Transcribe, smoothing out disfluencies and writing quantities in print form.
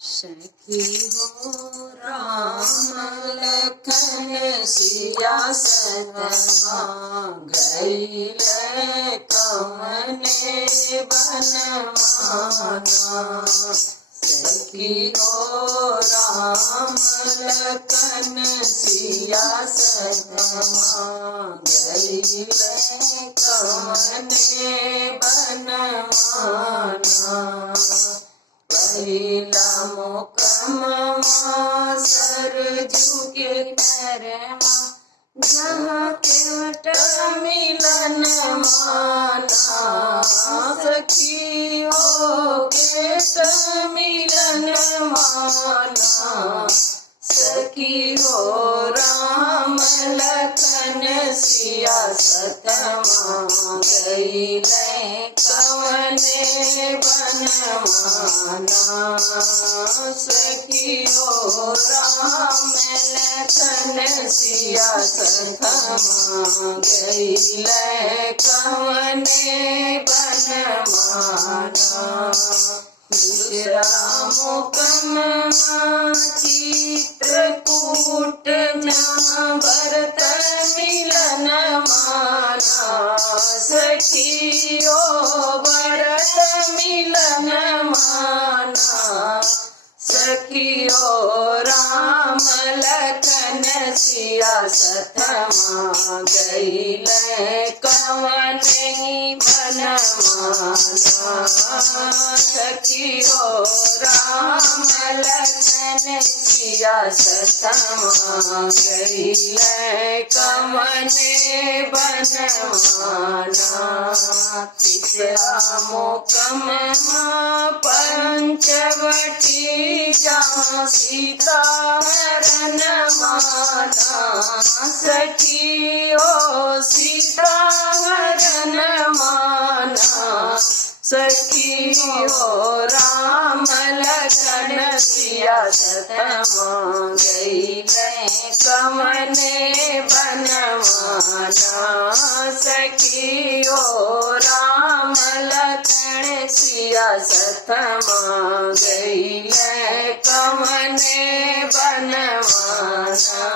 सखी हो राम लखन सिया सनमा गईले कवने बनवाना। सखी हो राम लखन सिया सनमा गईले कवने बनवाना। पहिला मुकम्मा सरजू के नरमा जहाँ केवट मिलन माना। सखियो केट मिलन माना। सखी हो राम लखन सिया सतमा गईले कवने बनवाना। सखी हो राम लखन सिया सतमा गईले कवने बनवाना। दूसरा मुकम्मा चित्रकूट भरत मिलन माना। सखियो भरत मिलन माना। सखियो राम लखन सिया सतमा गईले कवने बनवाना। सखियो राम लखन सिया सतमा गईले कवने बनवाना। तीसरा मुकम्मा पंचवटी जहाँ सीता हरण माना। सखियो सीता हरण माना। सखियो राम लखन सिया सतमा गईले कवने बनवाना। सखियो राम लखन सिया सतमा गईले कवने बनवाना।